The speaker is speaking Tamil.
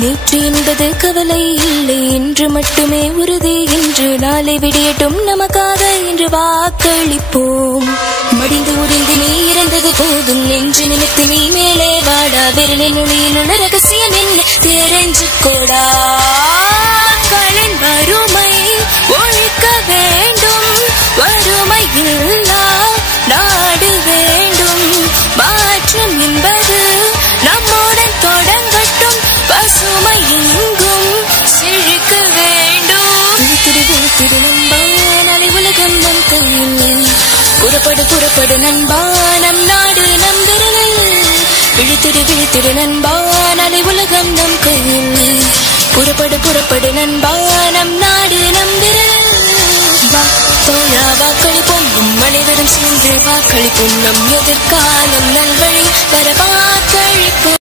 நேற்று என்பது கவலை இல்லை, இன்று மட்டுமே உறுதி. இன்று நாளை விடியட்டும் நமக்காக என்று வாக்களிப்போம். மடிந்து உடைந்து நீ இறந்தது போதும், நெஞ்சு நிமித்து நீ மேலே வாடா. விரலின் நுனியில் உள்ள ரகசியம் என்ன தெரிஞ்சு கோடா. களின் வறுமை ஒழிக்க வேண்டும், வறுமை இல்லா நாடு வேண்டும். மாற்றம் என்பது நம்முடன் தொடங்கட்டும், பசுமை எங்கும் செழிக்க வேண்டும். விழித்திரு நண்பா, நாளை உலகம் நம் கையில். புறப்படு நண்பா, நம் நாடு நம் விரலில். விழித்திரு நண்பா, நாளை உலகம் நம் கையில். புறப்படு நண்பா, நம் நாடு நம் விரலில். வா தோழா வாக்களிப்போம், நம் அனைவரும் சேர்ந்து வாக்களிப்போம். நம் எதிர்காலம் நல்வழி வர வாக்களிப்போம்.